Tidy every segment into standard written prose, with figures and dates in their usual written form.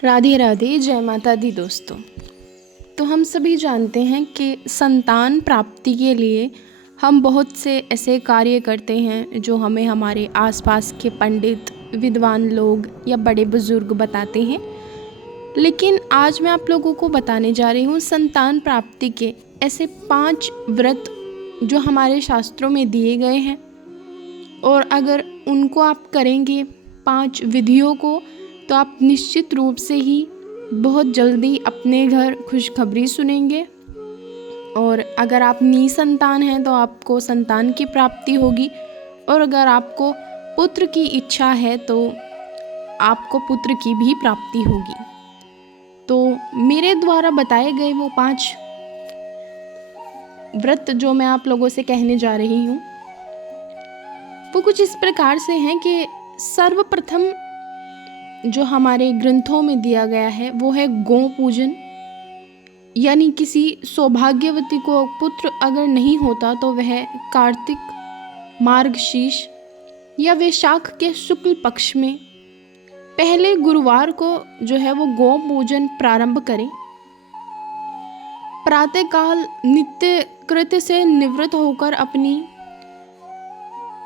राधे राधे, जय माता दी दोस्तों। तो हम सभी जानते हैं कि संतान प्राप्ति के लिए हम बहुत से ऐसे कार्य करते हैं जो हमें हमारे आसपास के पंडित, विद्वान लोग या बड़े बुजुर्ग बताते हैं। लेकिन आज मैं आप लोगों को बताने जा रही हूँ संतान प्राप्ति के ऐसे 5 व्रत जो हमारे शास्त्रों में दिए गए हैं, और अगर उनको आप करेंगे 5 विधियों को, तो आप निश्चित रूप से ही बहुत जल्दी अपने घर खुशखबरी सुनेंगे। और अगर आप निसंतान हैं तो आपको संतान की प्राप्ति होगी, और अगर आपको पुत्र की इच्छा है तो आपको पुत्र की भी प्राप्ति होगी। तो मेरे द्वारा बताए गए वो 5 व्रत जो मैं आप लोगों से कहने जा रही हूँ वो कुछ इस प्रकार से हैं कि सर्वप्रथम जो हमारे ग्रंथों में दिया गया है वो है गौ पूजन। यानी किसी सौभाग्यवती को पुत्र अगर नहीं होता तो वह कार्तिक, मार्गशीर्ष या वैशाख के शुक्ल पक्ष में पहले गुरुवार को जो है वो गौ पूजन प्रारंभ करें। प्रातःकाल नित्य कृत्य से निवृत्त होकर अपनी,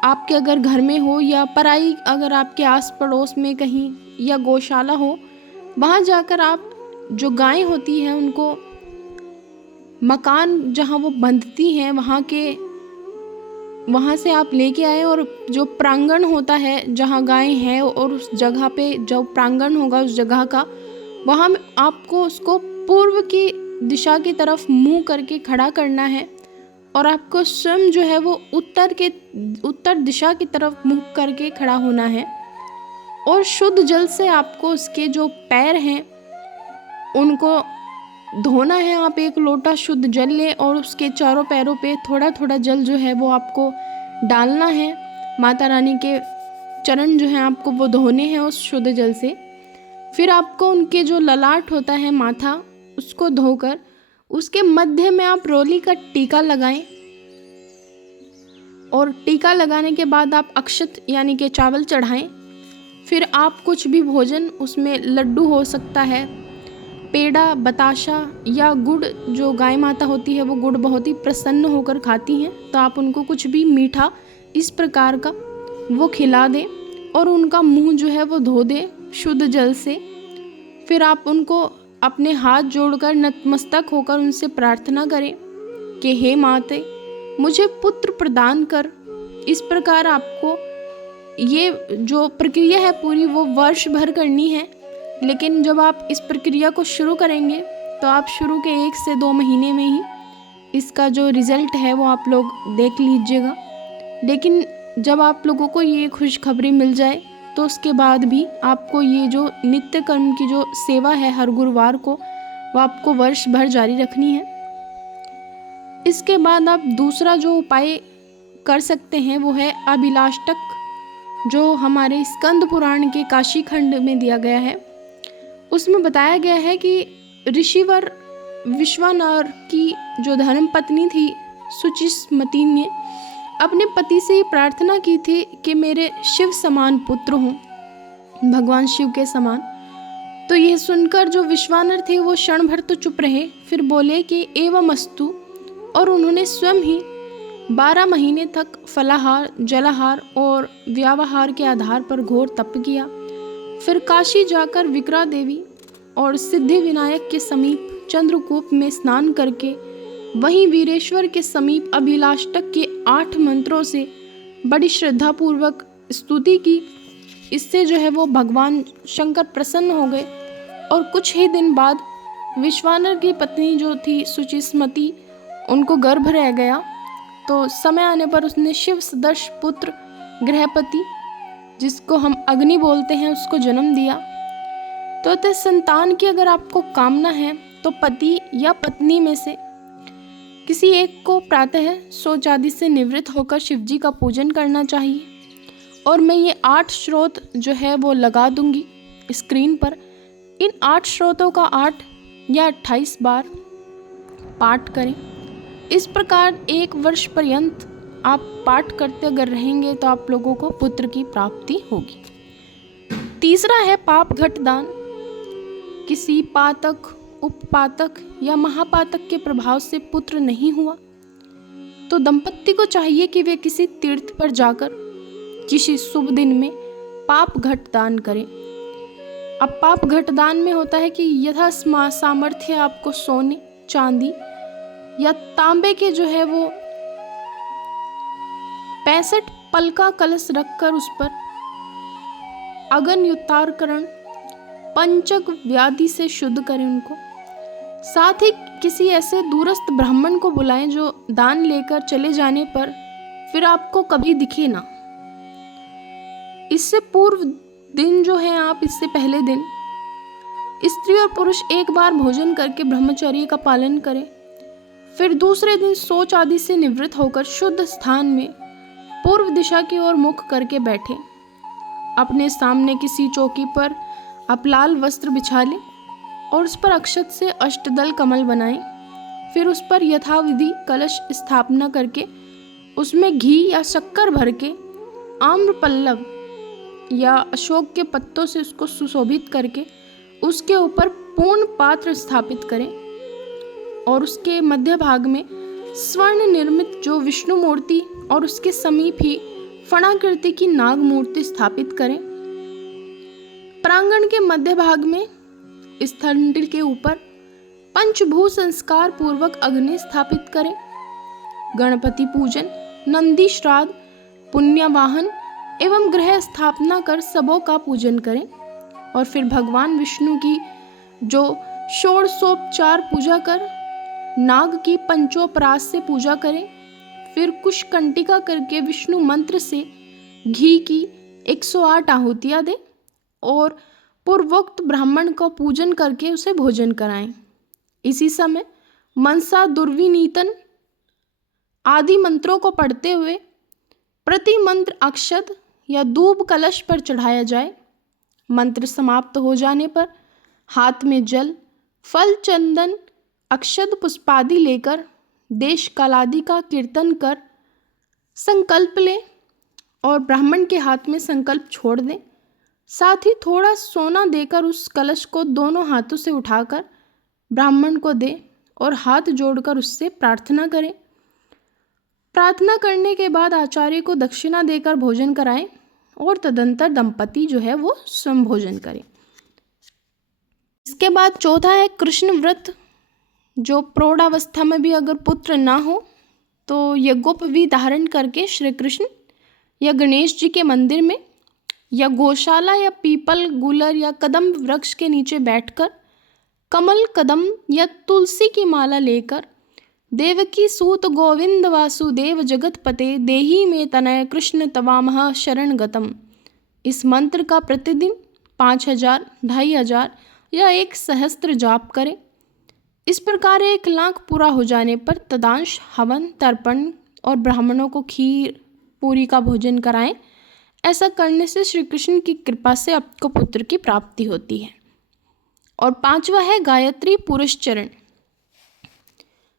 आपके अगर घर में हो या पराई अगर आपके आस पड़ोस में कहीं या गौशाला हो, वहाँ जाकर आप जो गायें होती हैं उनको मकान जहाँ वो बंधती हैं वहाँ से आप लेके आए, और जो प्रांगण होता है जहाँ गायें हैं और उस जगह पे जो प्रांगण होगा उस जगह का, वहाँ आपको उसको पूर्व की दिशा की तरफ मुँह करके खड़ा करना है, और आपको स्वयं जो है वो उत्तर दिशा की तरफ मुँह करके खड़ा होना है। और शुद्ध जल से आपको उसके जो पैर हैं उनको धोना है। आप 1 लोटा शुद्ध जल लें और उसके चारों पैरों पे थोड़ा थोड़ा जल जो है वो आपको डालना है। माता रानी के चरण जो हैं आपको वो धोने हैं उस शुद्ध जल से। फिर आपको उनके जो ललाट होता है, माथा, उसको धोकर उसके मध्य में आप रोली का टीका लगाएं, और टीका लगाने के बाद आप अक्षत यानी कि चावल चढ़ाएं। फिर आप कुछ भी भोजन, उसमें लड्डू हो सकता है, पेड़ा, बताशा या गुड़, जो गाय माता होती है वो गुड़ बहुत ही प्रसन्न होकर खाती हैं, तो आप उनको कुछ भी मीठा इस प्रकार का वो खिला दें और उनका मुंह जो है वो धो दें शुद्ध जल से। फिर आप उनको अपने हाथ जोड़कर नतमस्तक होकर उनसे प्रार्थना करें कि हे माते, मुझे पुत्र प्रदान कर। इस प्रकार आपको ये जो प्रक्रिया है पूरी वो वर्ष भर करनी है, लेकिन जब आप इस प्रक्रिया को शुरू करेंगे तो आप शुरू के 1 से 2 महीने में ही इसका जो रिज़ल्ट है वो आप लोग देख लीजिएगा। लेकिन जब आप लोगों को ये खुशखबरी मिल जाए तो उसके बाद भी आपको ये जो नित्य कर्म की जो सेवा है हर गुरुवार को, वो आपको वर्ष भर जारी रखनी है। इसके बाद आप दूसरा जो उपाय कर सकते हैं वो है अभिलाष्टक, जो हमारे स्कंद पुराण के काशी खंड में दिया गया है। उसमें बताया गया है कि ऋषिवर विश्वानर की जो धर्म पत्नी थी सुचिस्मति ने अपने पति से ही प्रार्थना की थी कि मेरे शिव समान पुत्र हों, भगवान शिव के समान। तो यह सुनकर जो विश्वानर थे वो क्षण भर तो चुप रहे, फिर बोले कि एवमस्तु, और उन्होंने स्वयं ही 12 महीने तक फलाहार, जलाहार और व्यावहार के आधार पर घोर तप किया। फिर काशी जाकर विक्रा देवी और सिद्धि विनायक के समीप चंद्रकूप में स्नान करके वहीं वीरेश्वर के समीप अभिलाष्टक के 8 मंत्रों से बड़ी श्रद्धापूर्वक स्तुति की। इससे जो है वो भगवान शंकर प्रसन्न हो गए, और कुछ ही दिन बाद विश्वानर की पत्नी जो थी सुचिस्मति, उनको गर्भ रह गया। तो समय आने पर उसने शिव सदृश पुत्र गृहपति, जिसको हम अग्नि बोलते हैं, उसको जन्म दिया। तो संतान की अगर आपको कामना है तो पति या पत्नी में से किसी एक को प्रातः शौच आदि से निवृत्त होकर शिवजी का पूजन करना चाहिए। और मैं ये 8 श्रोत जो है वो लगा दूंगी स्क्रीन पर। इन 8 श्रोतों का 8 या 28 बार पाठ करें। इस प्रकार 1 वर्ष पर्यंत आप पाठ करते अगर रहेंगे तो आप लोगों को पुत्र की प्राप्ति होगी। तीसरा है पाप घट दान। किसी पातक, उपपातक या महापातक के प्रभाव से पुत्र नहीं हुआ तो दंपत्ति को चाहिए कि वे किसी तीर्थ पर जाकर किसी शुभ दिन में पाप घट दान करें। अब पाप घट दान में होता है कि यथा सामर्थ्य आपको सोने, चांदी या तांबे के जो है वो 65 पल का कलश रखकर उस पर अग्न्युत्तारकरण पंचक व्याधि से शुद्ध करें उनको। साथ ही किसी ऐसे दूरस्थ ब्राह्मण को बुलाएं जो दान लेकर चले जाने पर फिर आपको कभी दिखे ना। इससे पूर्व दिन जो है आप इससे पहले दिन स्त्री और पुरुष एक बार भोजन करके ब्रह्मचर्य का पालन करें। फिर दूसरे दिन शौच आदि से निवृत्त होकर शुद्ध स्थान में पूर्व दिशा की ओर मुख करके बैठे। अपने सामने किसी चौकी पर आप लाल वस्त्र बिछा लें और उस पर अक्षत से अष्टदल कमल बनाएं। फिर उस पर यथाविधि कलश स्थापना करके उसमें घी या शक्कर भर के आम्र पल्लव या अशोक के पत्तों से उसको सुशोभित करके उसके ऊपर पूर्ण पात्र स्थापित करें और उसके मध्य भाग में स्वर्ण निर्मित जो विष्णु मूर्ति और उसके समीप ही फणाकृति की नाग मूर्ति स्थापित करें। प्रांगण के मध्य भाग में स्थल के ऊपर पंचभू संस्कार पूर्वक अग्नि स्थापित करें। गणपति पूजन, नंदी श्राद्ध, पुण्यवाहन एवं ग्रह स्थापना कर सबों का पूजन करें और फिर भगवान विष्णु की जो षोडशोपचार पूजा कर नाग की पंचोपरास से पूजा करें। फिर कुश कंटिका करके विष्णु मंत्र से घी की 108 आहुतियाँ दें और पूर्वोक्त ब्राह्मण को पूजन करके उसे भोजन कराएं। इसी समय मनसा दुर्विनीतन आदि मंत्रों को पढ़ते हुए प्रति मंत्र अक्षत या दूब कलश पर चढ़ाया जाए। मंत्र समाप्त हो जाने पर हाथ में जल, फल, चंदन, अक्षत पुष्पादि लेकर देश कालादि का कीर्तन कर संकल्प लें और ब्राह्मण के हाथ में संकल्प छोड़ दें। साथ ही थोड़ा सोना देकर उस कलश को दोनों हाथों से उठाकर ब्राह्मण को दें और हाथ जोड़कर उससे प्रार्थना करें। प्रार्थना करने के बाद आचार्य को दक्षिणा देकर भोजन कराएं और तदंतर दंपति जो है वो स्वयं भोजन करें। इसके बाद चौथा है कृष्ण व्रत। जो प्रौढ़ावस्था में भी अगर पुत्र ना हो तो यज्ञोपवीत धारण करके श्री कृष्ण या गणेश जी के मंदिर में या गौशाला या पीपल, गुलर या कदम वृक्ष के नीचे बैठकर कमल, कदम या तुलसी की माला लेकर देवकी सूत गोविंद वासुदेव जगतपते देहि में तनय कृष्ण तवामह शरण गतम, इस मंत्र का प्रतिदिन 5000, 2500 या 1000 जाप करें। इस प्रकार 1 लाख पूरा हो जाने पर तदांश हवन, तर्पण और ब्राह्मणों को खीर पूरी का भोजन कराएं। ऐसा करने से श्री कृष्ण की कृपा से आपको पुत्र की प्राप्ति होती है। और 5वां है गायत्री पुरुष चरण।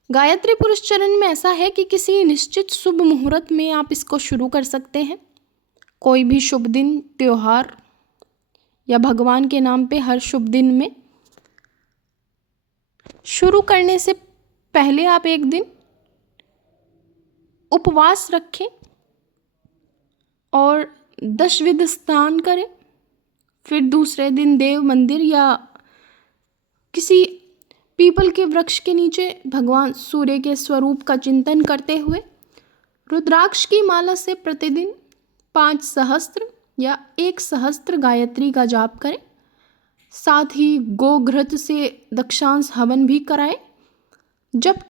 गायत्री पुरुष चरण में ऐसा है कि किसी निश्चित शुभ मुहूर्त में आप इसको शुरू कर सकते हैं। कोई भी शुभ दिन, त्योहार या भगवान के नाम पे हर शुभ दिन में शुरू करने से पहले आप एक दिन उपवास रखें और 10 विध स्नान करें। फिर दूसरे दिन देव मंदिर या किसी पीपल के वृक्ष के नीचे भगवान सूर्य के स्वरूप का चिंतन करते हुए रुद्राक्ष की माला से प्रतिदिन 5 सहस्त्र या 1 सहस्त्र गायत्री का जाप करें। साथ ही गोघृत से दक्षांश हवन भी कराएं। जब